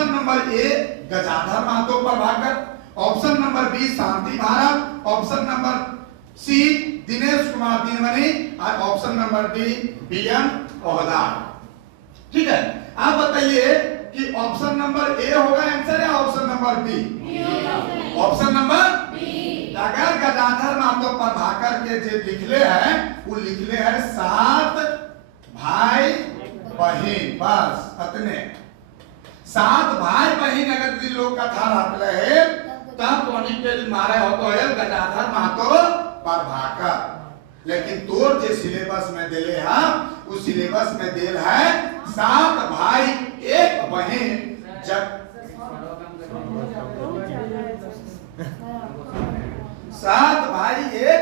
Option number A Gajadhar Mahto Prabhakar, option number B Shanti Bharat, option number C Dinesh Kumar Dinmani और option number D BM Ohdar. ठीक है, आप बताइए कि ऑप्शन नंबर ए होगा आंसर या option number B? Option number B. अगर गजाधर महतो प्रभाकर के जो लिखले हैं वो लिखले हैं 7 भाई बहन, बस अतने 7 भाई बहन अगर लोग कथा रख रहे तब तो के मारे हो तो है गजाधर महतो प्रभाकर। लेकिन तोर जो सिलेबस में दिले है उस सिलेबस में दिल है 7 भाई 1 बहन। जब 7 भाई 1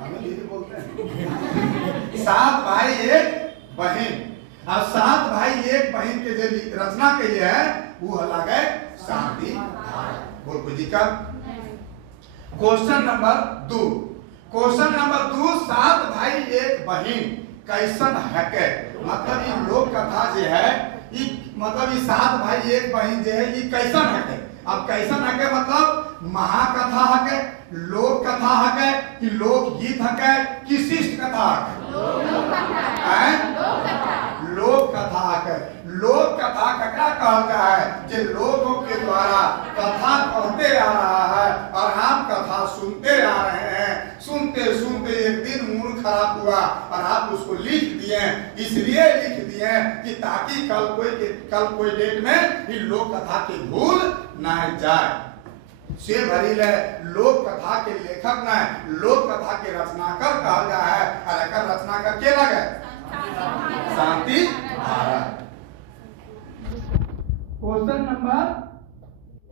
हमें हिंदी बोलते हैं 7 भाई 1 बहन। अब 7 भाई 1 बहन के जो रचना के लिए है वो लगे शांति भारत। बोल कोई दिक्कत? क्वेश्चन नंबर 2, क्वेश्चन नंबर 2 7 भाई 1 बहन कैसन है के मतलब ये लोक कथा जो है ये मतलब ये 7 भाई 1 बहन जो है ये कैसन है के। अब कैसन है के मतलब महाकथा है के, लोक कथा है के कि लोक गीत है के कि शिष्ट कथा है? लोक कथा है। लोक कथा ककरा कहल गया है? जो लोगों के द्वारा कथा कहते आ रहा है और आप कथा सुनते आ रहे हैं। सुनते सुनते एक दिन मूड खराब हुआ और आप उसको लिख दिए, इसलिए लिख दिए कि ताकि कल कोई डेट में ये लोक कथा की भूल ना जाए। से भरी ले लोक कथा के लेखक ने लोक कथा के रचनाकार कहा गया है और एकर रचनाकार के लगे शांति भारत। क्वेश्चन नंबर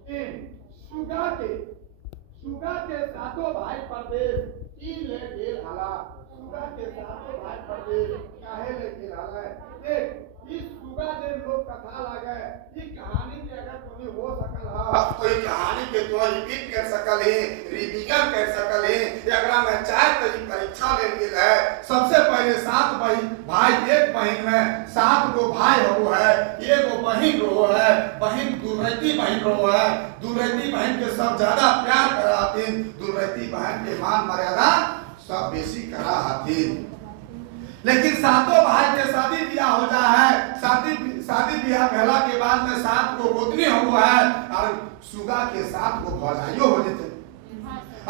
3 सुगा के सातों भाई परदेश की ले गेल हला। सुगा के सातों भाई परदेश काहे ले गेल हला? देख इस सुगा जे लोग कथा लागे ये कहानी के अगर कोई हो सकल है तो ये कहानी के तो रिपीट कर सकल है, रिवीजन कर सकल है। एकरा में 4 तरी परीक्षा लेल गेल है। सबसे पहले 7 भाई 1 बहन में 7 गो भाई हो है, 1 गो बहन रो है। बहन दुर्रती बहन रो है। दुर्रती बहन के सब ज्यादा प्यार करातीन। दुर्रती बहन के मान मर्यादा सब बेसी करा हथिन। लेकिन 7 भाई के शादी ब्याह हो जा है। शादी ब्याह भेला के बाद में 7 को गोतनी हुआ है और सुगा के 7 को भौजाइयो हो जेते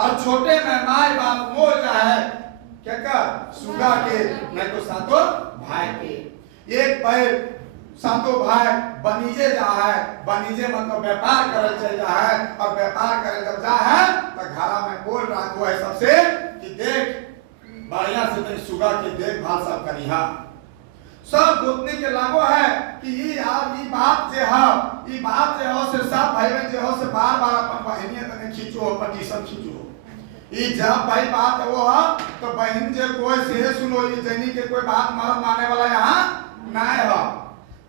और छोटे में माय बाप मोर जा है क्या कर सुगा के नहीं तो 7 भाई के। एक पैर 7 भाई बनीजे जा है। बनीजे मतलब व्यापार करे चल जा है और व्यापार करे जब जा है तो घरा में बोल रहा है सबसे कि देख बढ़िया से तेरी सुगा के देखभाल सब करिहा। सब गोतनी के लागो है कि ये यार ये बात जे है से सब भाई बहन जे हो से बार-बार अपन बहनिया तने खींचो पटीशन खींचो। ये जब भाई बात है वो है तो बहन जे कोई से सुनो ये जनी के कोई बात मरद माने वाला यहाँ ना है।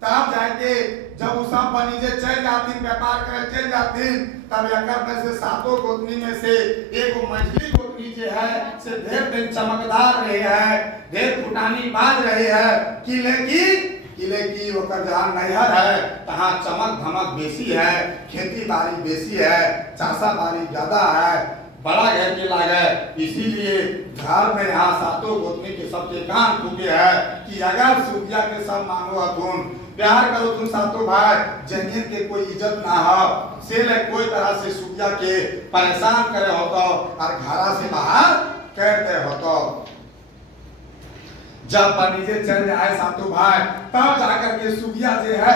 तब जाके जब वो सब बनीजे चल जाती व्यापार करे चल जाती तब एकर में से 7 गोतनी में से एक मझली गोतनी जो है से ढेर दिन चमकदार रही है, ढेर फुटानी बाज रही है। किले की ओकर जहाँ नहर है तहाँ चमक धमक बेसी है, खेती बाड़ी बेसी है, चाषा बाड़ी ज्यादा है, बड़ा घर के लागे। इसीलिए घर में यहाँ 7 गोतनी के सबके कान फूके है कि अगर सूर्या के सब मानो अधुन प्यार करो तुम 7 भाई जमीन के कोई इज्जत ना हो से ले कोई तरह से सूर्या के परेशान करे हो तो और घरा से बाहर कर दे हो तो। जब बनीजे चल जाए 7 भाई तब जाकर के सुगिया जो है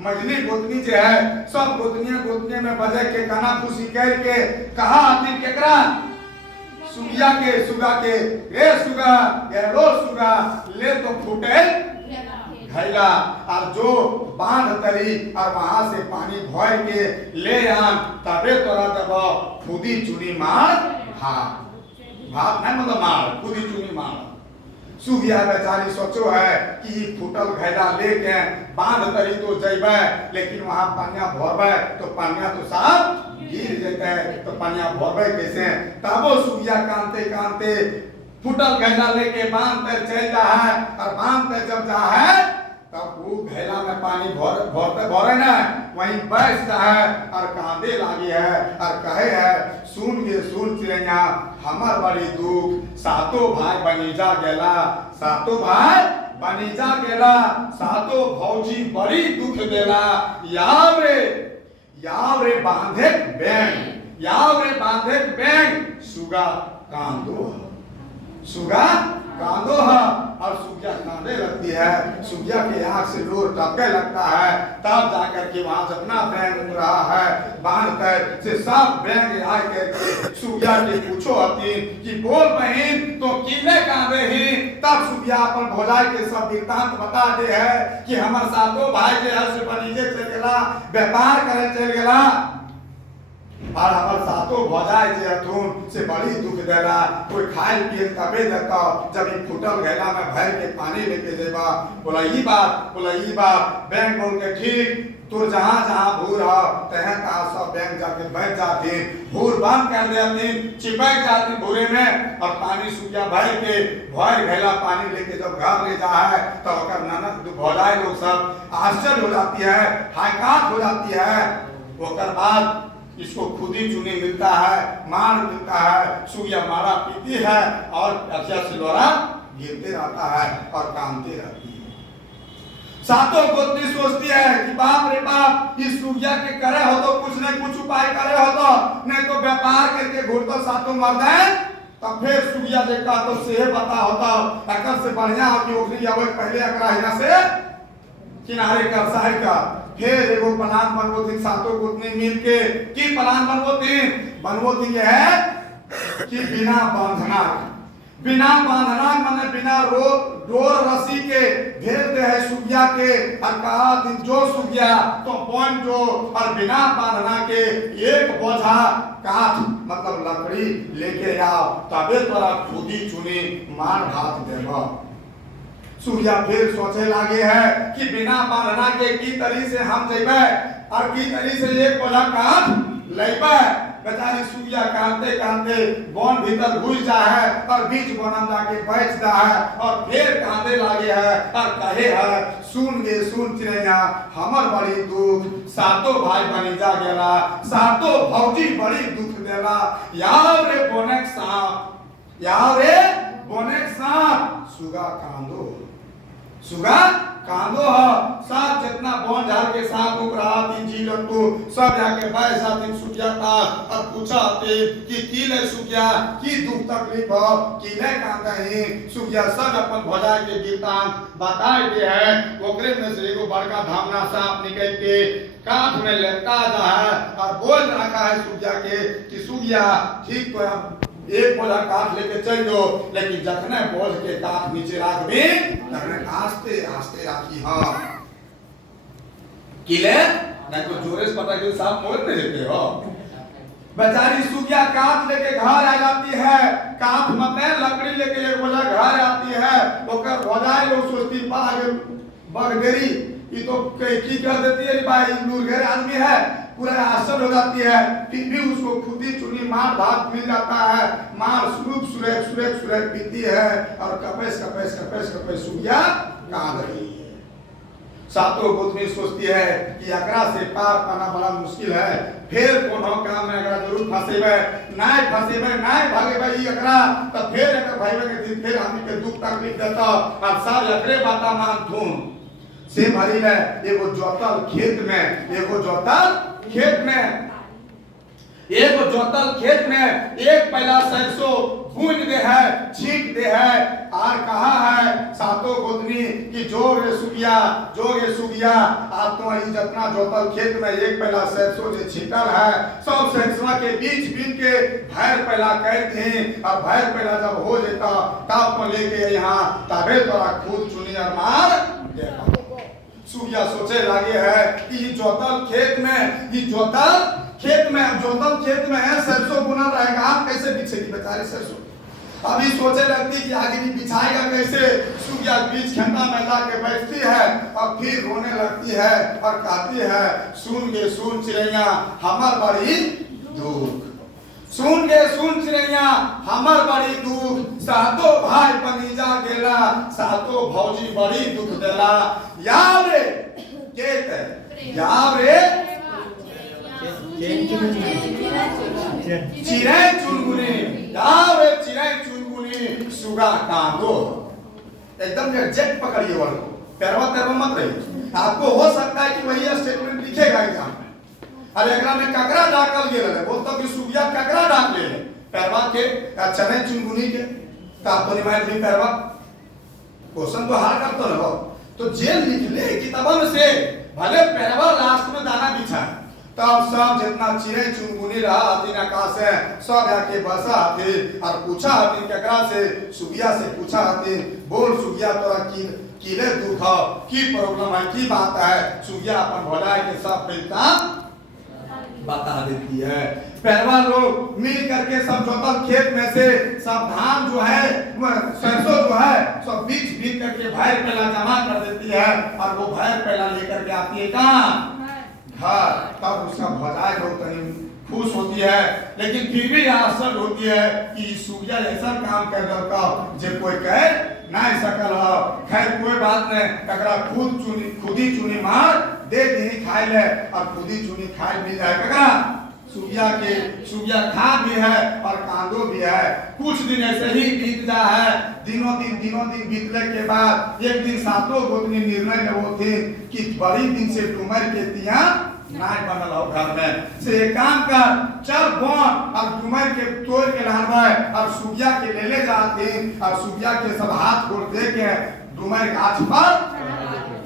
मजली गोतनी जो है सब गोतनिया में बजे के गाना खुशी कर के कहा आती केकरा सुगिया के सुगा के रे सुगा ये रो सुगा ले तो फूटे घैला और जो बांध तरी और वहां से पानी भर के ले आन तबे तोरा दबा खुदी चुनी मार हाँ भात नहीं मतलब मार खुदी चुनी मार। सुगिया बेचारी सोचो है कि फूटल घैला लेके बांध तरी तो जैबे लेकिन वहां पानिया भरबे तो पानिया तो साफ गिर जेते तो पानिया भरबे कैसे। तबो सुगिया कांते फूटल घैला लेके बांध पर चल जा है और बांध पर जब जा है तब वो घैला में पानी भरे ना वहीं बैठता है और कांदे लागी है और कहे है सुन गे सुन चिड़ैया हमर बड़ी दुख सातो भाई बनीजा गेला सातो भाई बनीजा गेला सातो भौजी बड़ी दुख देला याव रे बांधे बैंग सुगा कांदो है और सुगिया कांदे लगती है सुगिया के आंख से नूर टपके लगता है तब जाकर के वहां अपना बैंग उड़ रहा है बांध कर से सब बैंग आए करके सुगिया के पूछो हतीन कि बोल बहन तो किले कांदे ही तब सुगिया अपन भौजाई के सब वृत्तांत बता दे है कि हमर सातो भाई जे है से बनीजे चल गेला व्यापार करे चल गेला और हमार सातो भौजाई जे हथुन से बड़ी दुख देला कोई खाए पिए तबे देता जब ई फुटल घैला में भर के पानी लेके जेबा बोला ई बात बैंक बोल के ठीक तो जहां भूर हो तह का सब बैंक जाके बैठ जाती भूर बंद कर देती चिपक जाती भूरे में और पानी सुखिया भर के भर घैला पानी लेके जब घर ले जा है तो ओकर ननद भौजाई लोग सब आश्चर्य हो जाती है हायकात हो जाती है ओकर बाद इसको खुदी चुनी मिलता है मान मिलता है सुगिया मारा पीती है और अक्षय सिलवरा गिरते रहता है और कामते रहती है सातों गोतनी सोचती है कि बाप रे बाप इस सुगिया के करे हो तो कुछ न कुछ उपाय करे हो तो नहीं तो व्यापार करके घूरतो सातों मर्द है तब फिर सुगिया देखा तो से बता होता अकर से बढ़िया हो कि ओखरी आवे पहले अकरा यहाँ से किनारे कर साइड का फिर एगो प्लान बनवो थी सातों गोतनी मिल के की प्लान बनवो थी ये है कि बिना बांधना माने बिना डोर रस्सी के भेज दे है सुगिया के और कहा जो सुगिया तो पॉइंट जो और बिना बांधना के एक बोझा काठ मतलब लकड़ी लेके आओ तबे तोरा खुदी चुनी मार भात देबा सुगिया फिर सोचे लागे है कि बिना बांधना के की तरी से हम जेबे और की तरी से एक बोझा काठ लेबे बेचारी सुगिया कांते वन भीतर घुस जा है और बीच बनम जाके बैठ जा है और फिर कांदे लागे है और कहे है सुन चिड़ैया हमर बड़ी दुख सातो भाई बनीजा गेला सातो भौजी बड़ी दुख देला याव रे बोनेक सांप सुगा कांदो है साथ जितना बॉन झाड़ के साथ उकरा तीन जी लट्टू सब जाके बैठ जाती सुगिया का और पूछा कि ले सुगिया की दुख तकलीफ हो ले कांदा ही सुगिया सब अपन भौजाई के गीतान बताए दे है ओकरे में से एगो बड़का धामना सांप निकल के कांध में लेटा जा है और बोल रखा है सुगिया के कि सुगिया ठीक तो एक बोझा काठ लेके चल दो लेकिन जखने बोझ के काठ नीचे रख भी तखने आस्ते राखी हां किले नहीं तो जोरे से पता कि सांप मोड़ नहीं देते हो बेचारी सुगिया काठ लेके घर आ जाती है काठ मतलब लकड़ी लेके एक बोझा घर आती है ओकर भौजाई लोग सोचती बगदेरी ये तो की कर देती है भाई नूरघर आदमी है पूरा आश्चर्य हो जाती है फिर भी उसको खुदी चुनी मार भात मिल जाता है मार सुरेख पीती है और कपेस सुगिया कांद रही है सातों गोतनी सोचती है कि एकरा से पार पाना बड़ा मुश्किल है फिर कोनो काम में एकरा जरूर फंसेबे नहीं भागेबे ई एकरा तो फिर एकर भाईबे के दिन फिर हम के दुख तकलीफ देता और सब एकरे बाता मान थून से भरी है एगो जोतल खेत में एक पहला सरसों भून दे है छींट दे है और कहा है सातों गोतनी कि जोगे सुगिया आप तो ई जितना जोतल खेत में एक पहला सरसों जे छींटल है सब सरसों के बीच बीन के भैर पहला कहते हैं और भैर पहला जब हो जाता तब तो लेके यहाँ तबे तोरा खुद चुनी और मार देगा सुगिया सोचे लागे है कि जोतल खेत में है सरसों बुना रहेगा आप कैसे बिछेगी बेचारे सरसों अभी सोचे लगती कि आगे बिछाएगा कैसे सुगिया बीच खेता में जाके बैठती है और फिर रोने लगती है और कहती है सुन चिड़ैया हमर बड़ी दुख सुन के सुन चिड़ैया हमर बड़ी दुख, सातो भाई बनीजा गेला, सातो भौजी बड़ी दुख देला। याव रे के याव रे चिड़ै चुनगुनी, याव रे चिड़ै चुनगुनी सुगा कांदो। एकदम एग्जैक्ट पकड़िए वर्ड को, पैरवा पैरवा मत रहिए। आपको हो सकता है कि वही स्टेटमेंट लिखेगा एग्जाम में। अरे एकरा में ककरा डाकल गेल है, बोलता कि सुगिया ककरा डाक ले पैरवा के चने चुनगुनी के, तो आप तो निमाय भी पैरवा क्वेश्चन तो हार करते रहो। तो जेल लिख ले किताबों में से, भले पैरवा लास्ट में दाना बिछा, तब सब जितना चिड़ै चुनगुनी रहा हथिन आकाश है सब आके बसा हथिन और पूछा हथिन केकरा से, सुगिया से पूछा हथिन, बोल सुगिया तोरा किले दुख हो, की प्रॉब्लम है, की बात है। सुगिया अपन भलाई के सब मिलता बता देती है। पैरवा लोग मिल करके सब जोतल खेत में से सब धान जो है सरसों जो है सब बीच बीच करके भैर पहला जमा कर देती है और वो भैर पहला लेकर के आती है कहाँ घर। तब उसका भजाए बहुत खुश होती है, लेकिन फिर भी आश्चर्य होती है कि सुगिया ऐसा काम कर रहा जो कोई कह नहीं सकल हो। खैर कोई बात नहीं, ककरा खुद ही चुनी मार दे दी खाए ले और खुद ही चुनी खाए मिल जाए ककरा सुगिया के। सुगिया खा भी है और कांदो भी है। कुछ दिन ऐसे ही बीत जा है, दिनों दिन बीतने के बाद एक दिन सातों गोतनी निर्णय लेवो थे कि बड़ी दिन से डूमर के तिया नाय बनल हो घर में से एक काम कर, चल बन और डूमर के तोड़ के लानवाए और सुगिया के ले जाते और सुगिया के सब हाथ गोड़ दे के डूमर गाछ पर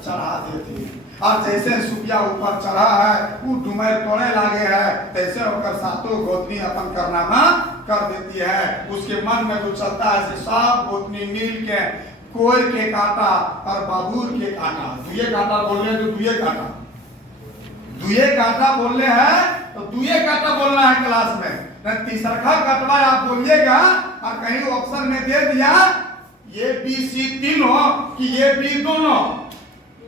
चढ़ा देती। और जैसे सुगिया ऊपर चढ़ा है वो डूमर तोड़े लागे है, तैसे होकर सातों गोतनी अपन करनामा कर देती है। उसके मन में जो चलता है सब गोतनी मिल के कोई के काटा और बाबूर के काटा, दुए काटा बोलने तो दुए काटा, दुए काटा बोलने हैं तो दुए काटा बोलना है क्लास में, न तीसरा कटवा आप बोलिएगा और कहीं ऑप्शन में दे दिया ये बी सी तीनों कि ये बी दोनों,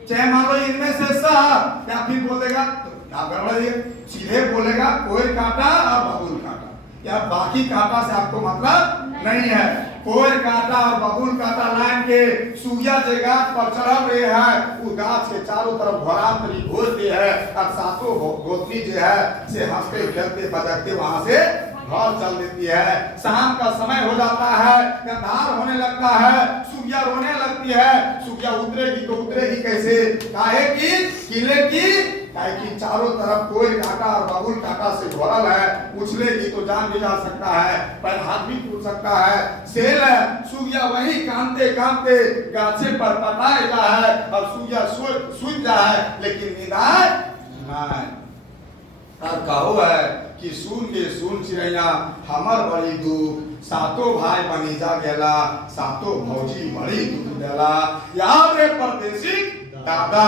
चाहे मान लो इनमें से सब, या फिर बोलेगा तो आप गड़बड़ सीधे बोलेगा कोई काटा और बबूल काटा, या बाकी काटा से आपको मतलब नहीं है। कोई काटा और बबूल काटा लाइन के सुगिया जे गाछ पर चढ़ल रहे है वो गाछ के चारों तरफ घोरातरी घोरते है और सातों गोतनी जो है से हंसते खेलते बजते वहां से घर चल देती है। शाम का समय हो जाता है, अंधार होने लगता है, सुगिया रोने लगती है। सुगिया उतरेगी तो उतरेगी कैसे, काहे की किले की, काहे की चारों तरफ कोई काटा और बबूल काटा से घोरल है, उछलेगी तो जान भी जा सकता है, पर हाथ भी टूट सकता है। सेल है सुगिया वही कांदते कांदते गाछे पर पटाएगा है और सुगिया सूझ जाए लेकिन निदाय नहीं। और कहो है कि सुन चिड़ैया हमर बड़ी दुख, सातों भाई बनीजा गेला, सातों भौजी बड़ी दुख देला। याव रे परदेसी दादा,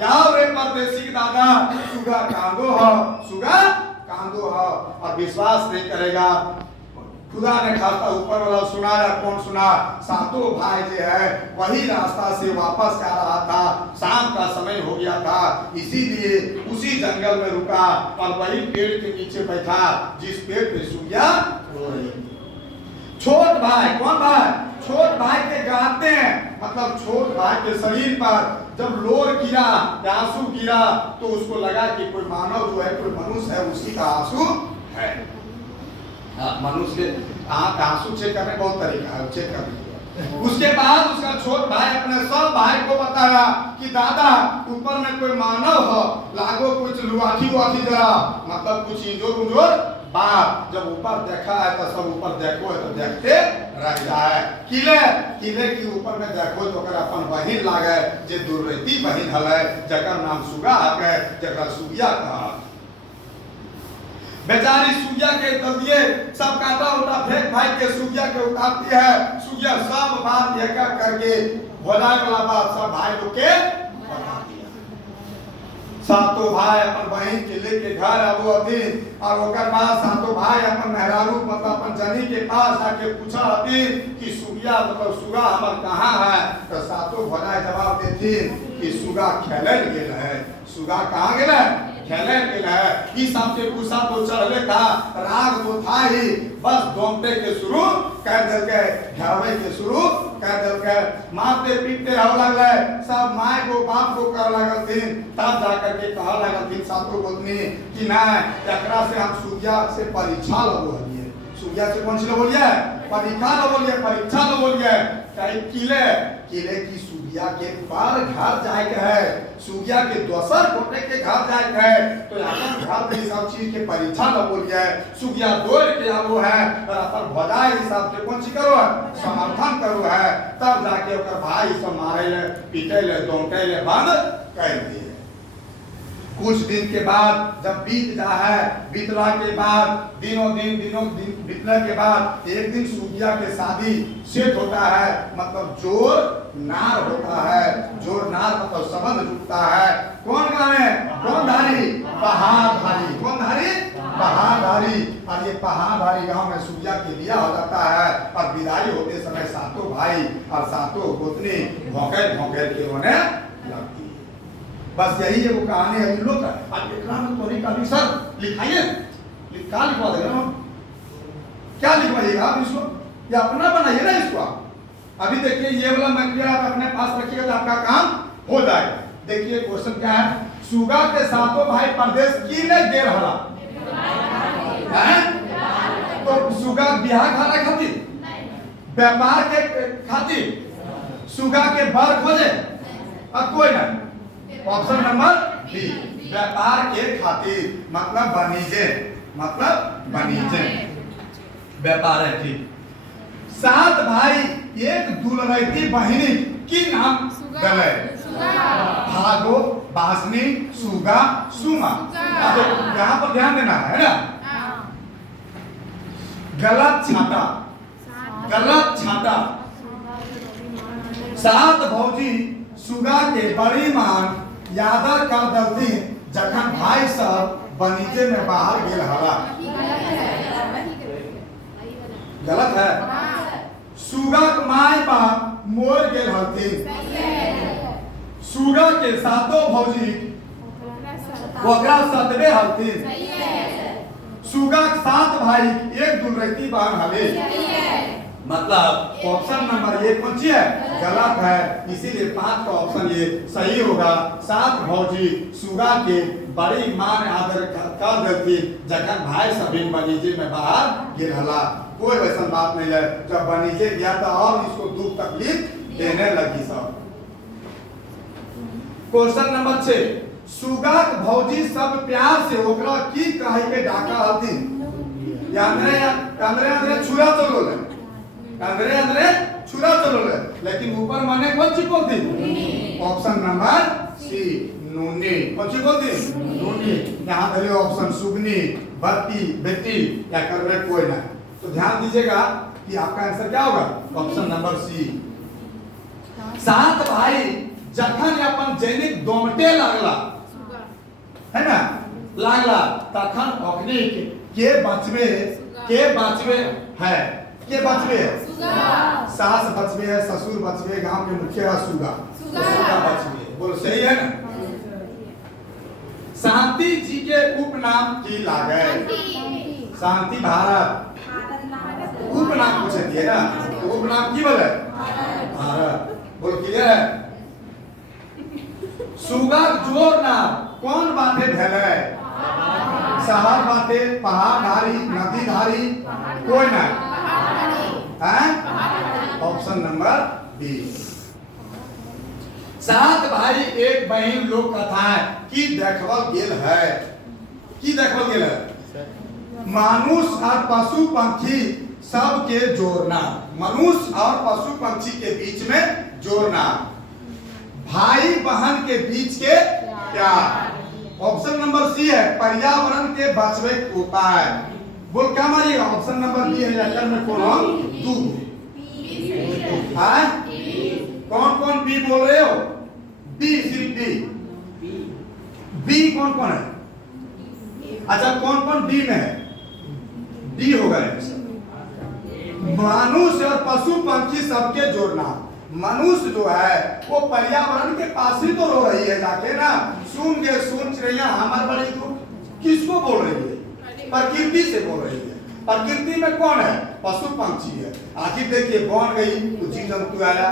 याव रे परदेसी दादा, सुगा कांदो हो, सुगा कांदो हो। और विश्वास नहीं करेगा, खुदा ने खाता ऊपर वाला सुना या कौन सुना, सातों भाई जो है वही रास्ता से वापस आ रहा था, शाम का समय हो गया था, इसीलिए उसी जंगल में रुका और वही पेड़ के नीचे बैठा जिस पेड़ पे सुगिया रो रही थी। छोट भाई, कौन भाई, छोट भाई के गाते हैं, मतलब छोट भाई के शरीर पर जब लोर गिरा, आंसू गिरा तो उसको लगा कि कोई मानव जो है, कोई मनुष्य है, उसी का आंसू है। मनुष्य के आंसू चेक करने बहुत तरीका है, चेक करने। उसके बाद उसका छोट भाई अपने सब भाई को बताया कि दादा ऊपर में कोई मानव हो, लागो कुछ लुआठी वाठी जरा, मतलब कुछ इंजोर उंजोर बाप। जब ऊपर देखा है तो सब ऊपर देखो है तो देखते रह जाए। किले के ऊपर में देखो तो कर अपन बहिन लागे जे दूर रहती बहिन हले, जकर नाम सुगा है, जकर सुगिया कहा। बेचारी सुगिया के ददिए सब काटा उटा फेंक भाई के सुगिया के उतारती है। सुगिया सब बात एक करके भोलाए वाला बात सब भाई लोग के बता दिया। सातों भाई अपन बहन के लेके घर आबो अथी और ओकर बाद सातों भाई अपन मेहरारू मतलब अपन जनी के पास आके पूछा अथी कि सुगिया मतलब सुगा हमर कहाँ है, तो सातों भोलाए जवाब देती कि सुगा खेले गेल है। सुगा कहाँ गेल है, खेले गेल है। ई सबके गुस्सा तो चढ़ले था, राग तो था ही, बस दोमटे के शुरू कर देलके, ढावे के शुरू कर देलके, मारते पीटते हो लगले, सब माय को बाप को कह लगलथिन। तब जाकर के कह लगलथिन सातो गोतनी कि ना एकरा से हम सूर्या से परीक्षा लबो हलिए। सूर्या से कौन सी लो बोलिए? परीक्षा लो बोलिए, परीक्षा लो बोलिए। कहीं किले की सूर्या के पर घर जाए के है, सूर्या के दोसर कोटे के घर जाए के है, तो अपन घर में सब चीज के परीक्षा लो बोलिए। सूर्या दौड़ के आवो है और अपन भजाई हिसाब से कौन सी करो समर्थन करो है, तब जाके ओकर भाई सब मारे ले, पीटे ले, दोमटे ले बंद कर दिए। कुछ दिन के बाद जब बीत जा है, बीतला के बाद दिनों दिन बीतने के बाद एक दिन सूर्या के शादी सेट होता है, मतलब जोर नार होता है। जोर नार मतलब संबंध जुटता है। कौन गावे? कौन धारी? पहाड़धारी। कौन धारी? पहाड़धारी। और ये पहाड़धारी गांव में सूर्या के लिया हो जाता है और विदाई होते समय सातों भाई और सातों गोतनी भौंके के होने लगती है। बस यही है वो कहानी है। लोग अब इतना में तो नहीं कभी सर लिखाइए, क्या लिखवा देगा? क्या लिखवाइएगा आप इसको? या अपना बनाइए ना इसको। अभी देखिए ये वाला मटेरियल आप अपने पास रखिएगा तो आपका काम हो जाएगा। देखिए क्वेश्चन क्या है? सुगा के सातों भाई परदेश की ले गेल हला है, तो सुगा बिहार खाना खातिर, व्यापार के खातिर सुगा के बर खोजे और कोई नहीं। ऑप्शन नंबर बी, व्यापार के खातिर, मतलब वाणिज्य, मतलब वाणिज्य, व्यापार है। ठीक। सात भाई एक दुलरती बहिनी की नाम गले? भागो, बासनी, सुगा, सुमा। अब यहाँ पर ध्यान देना है ना, गलत छाटा, गलत छाटा। सात भौजी सुगा के बड़ी मान यादर कर दलती जखन भाई सब वाणिज्य में बाहर गेल हला। गलत है। सुगा के माय बाप मोर गेल हलथिन। सुगा के सातों भौजी ओकरा सतबे हलथिन। सुगा के सात भाई एक दुलरती बहन हले। मतलब ऑप्शन नंबर ये कौन सी है? गलत है। इसीलिए 5 का ऑप्शन ये सही होगा। सात भौजी सुगा के बड़ी मान आदर कर देती जखन भाई सभी वाणिज्य में बाहर गिरला। कोई वैसा बात नहीं है। जब वाणिज्य गया तो और इसको दुख तकलीफ देने लगी सब। क्वेश्चन नंबर 6, सुगा के भौजी सब प्यार से ओकरा की कहे के डाका हथिन? या अंदरे छुरा तो लोले, अंदरे छुरा चलो ले, लेकिन ऊपर माने कौन सी बोल दी? ऑप्शन नंबर सी, नूनी। कौन सी बोल दी? नूनी। यहाँ धरे ऑप्शन सुगनी, बत्ती, बेटी या करवे कोई ना। तो ध्यान दीजिएगा कि आपका आंसर क्या होगा? Option number C. सात भाई जखन अपन जैनिक दोमटे लागला है ना, लागला तखन अखनी के बचवे है, के बचवे है? सास बचवे है, ससुर बचवे, गांव के मुखिया सुगा बचवे। बोल सही है ना? शांति जी के उपनाम की लागे? शांति भारत उपनाम पूछे दिए ना, तो उपनाम की बोले? भारत। बोल क्लियर है? सुगा जोर नाम कौन बाटे भेले? शहर बाटे, पहाड़धारी, नदीधारी, कोई ना है? Option number B. सात भाई एक बहन लोक कथा की देखवल गेल है। की देखवल गेल है? मनुष्य और पशु पंछी सबके जोड़ना, मनुष्य और पशु पंछी के बीच में जोड़ना, भाई बहन के बीच के प्यार। ऑप्शन नंबर सी है पर्यावरण के बचवे उपाय। बोल क्या मारिएगा? ऑप्शन नंबर बी है। अगर में कौन हो? तू कौन कौन बी बोल रहे हो? बी, सिर्फ बी। बी कौन कौन है? अच्छा कौन कौन बी में है? डी होगा। मनुष्य और पशु पंछी सबके जोड़ना, मनुष्य जो है वो पर्यावरण के पास ही तो रो रही है जाके ना, सुन चिड़ैया हमर बड़ी तू किसको बोल रही है? प्रकृति से बोल रही है। प्रकृति में कौन है? पशु पंक्षी है। आखिर देखिए कौन गई तो जीव जंतु आया,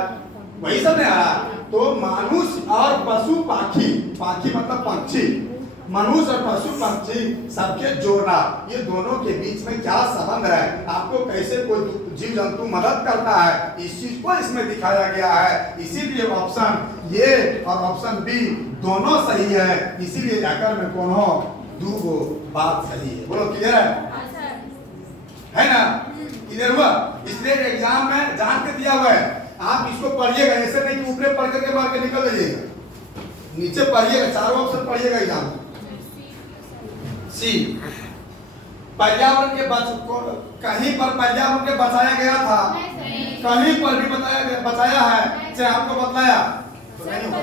वही सब नहीं आया। तो मनुष्य और पशु पाखी, पाखी मतलब पंक्षी, मनुष्य और पशु पंक्षी सबके जोड़ना, ये दोनों के बीच में क्या संबंध है, आपको कैसे कोई जीव जंतु मदद करता है, इस चीज को इसमें दिखाया गया है। इसीलिए ऑप्शन ए और ऑप्शन बी दोनों सही है। इसीलिए जाकर में कौन हो दो बात सही है। बोलो क्लियर है ना? क्लियर हुआ? इसलिए एग्जाम में जान के दिया हुआ है, आप इसको पढ़िएगा, ऐसे नहीं कि ऊपर पढ़ करके मार के निकल जाइएगा, नीचे पढ़िएगा, चारों ऑप्शन पढ़िएगा एग्जाम में। सी पर्यावरण के कहीं पर पर्यावरण के बचाया गया था, कहीं पर भी बचाया है, चाहे आपको बतलाया तो नहीं होगा।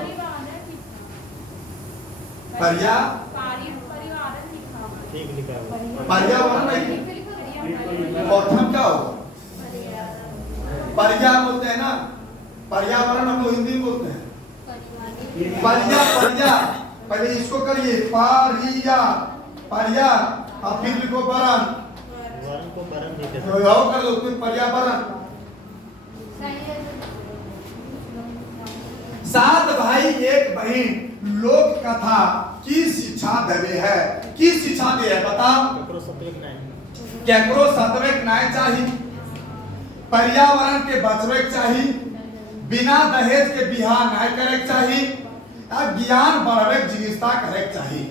पर्यावरण प्रथम क्या होगा? पर्या बोलते हैं ना, पर्यावरण हम लोग हिंदी में बोलते हैं। पर्या पहले इसको करिए पर्या और फिर लिखो वरण को कर दो फिर पर्यावरण। सात भाई एक बहन लोक कथा की शिक्षा देवे है। की शिक्षा दे है बता? केकरो सतवेक नाय चाहिए, पर्यावरण के बचवे चाहिए, बिना दहेज के बिहार नाय करे चाहिए, ज्ञान बढ़ावे जिज्ञासा करे चाहिए।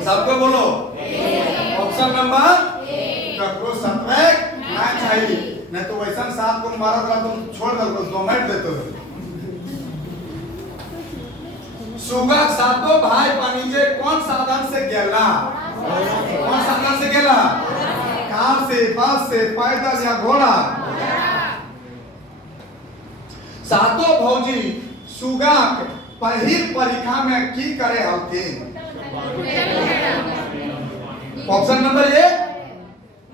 सबको बोलो ऑप्शन नंबर केकरो सतवेक नाय चाहिए। नहीं तो वैसा साथ को मारा था तुम छोड़ दो, 2 मिनट देते हो। सुगा सातों भाई पनीजे कौन साधन से गेला? कौन साधन से गेला? कार से, बस से, पैदल या घोड़ा? सातों भौजी सुगा पहिल परीक्षा में की करे हलथिन? ऑप्शन नंबर ए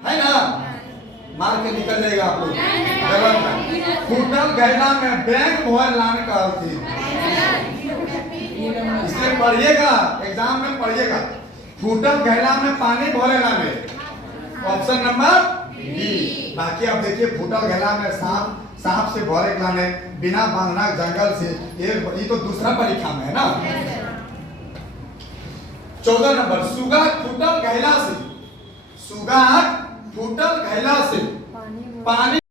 है ना, मार के निकल जाएगा आप लोग। फूटल गैला में बैंक भोर लाने का हलथिन। इसलिए पढ़िएगा, एग्जाम में पढ़िएगा, फूटल गैला में पानी भरेला में, ऑप्शन नंबर बी। बाकी आप देखिए फूटल गैला में सांप से भरे लाने, बिना बांधना जंगल से, ये तो दूसरा परीक्षा में है ना। 14 नंबर सुगा फूटल गैला से, सुगा फूटल गैला से पानी